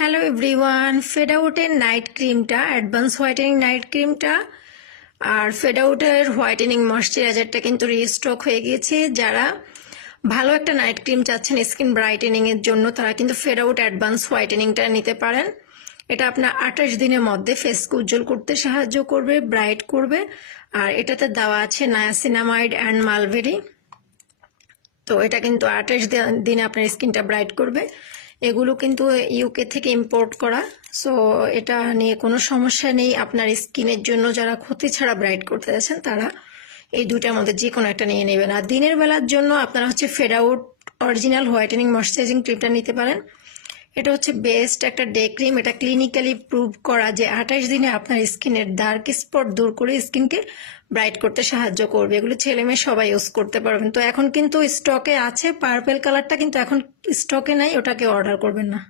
Hello everyone, fade আউটের night ক্রিমটা, advance whitening night ক্রিমটা আর ফেড আউটের হোয়াইটেনিং ময়শ্চারাইজারটা কিন্তু রিস্টক হয়ে গিয়েছে। যারা ভালো একটা নাইট ক্রিম চাচ্ছেন স্কিন ব্রাইটেনিং এর জন্য, তারা কিন্তু ফেড আউট অ্যাডভান্স হোয়াইটেনিংটা নিতে পারেন। এটা আপনার 28 দিনের মধ্যে ফেসকে উজ্জ্বল করতে সাহায্য করবে, ব্রাইট করবে। আর এটাতে দেওয়া আছে নায়াসিনামাইড অ্যান্ড মালবেরি। তো এটা কিন্তু 28 দিনে আপনার স্কিনটা ব্রাইট করবে। এগুলো কিন্তু ইউকে থেকে ইম্পোর্ট করা, সো এটা নিয়ে কোনো সমস্যা নেই। আপনার স্কিনের জন্য যারা ক্ষতি ছাড়া ব্রাইট করতে যাচ্ছেন তারা এই দুটার মধ্যে যে কোনো একটা নিয়ে নেবেন। আর দিনের বেলার জন্য আপনারা Fade Out original whitening moisturising ক্রিমটা নিতে পারেন। এটা বেস্ট একটা ডে ক্রিম। এটা ক্লিনিক্যালি প্রুভ করা যে 28 দিনে আপনার স্কিনের ডার্ক স্পট দূর করে স্কিনকে ব্রাইট করতে সাহায্য করবে। এগুলো ছেলে মেয়ে সবাই ইউজ করতে পারবেন। তো এখন কিন্তু স্টকে আছে, পার্পেল কালারটা কিন্তু এখন স্টকে নাই, ওটাকে অর্ডার করবেন না।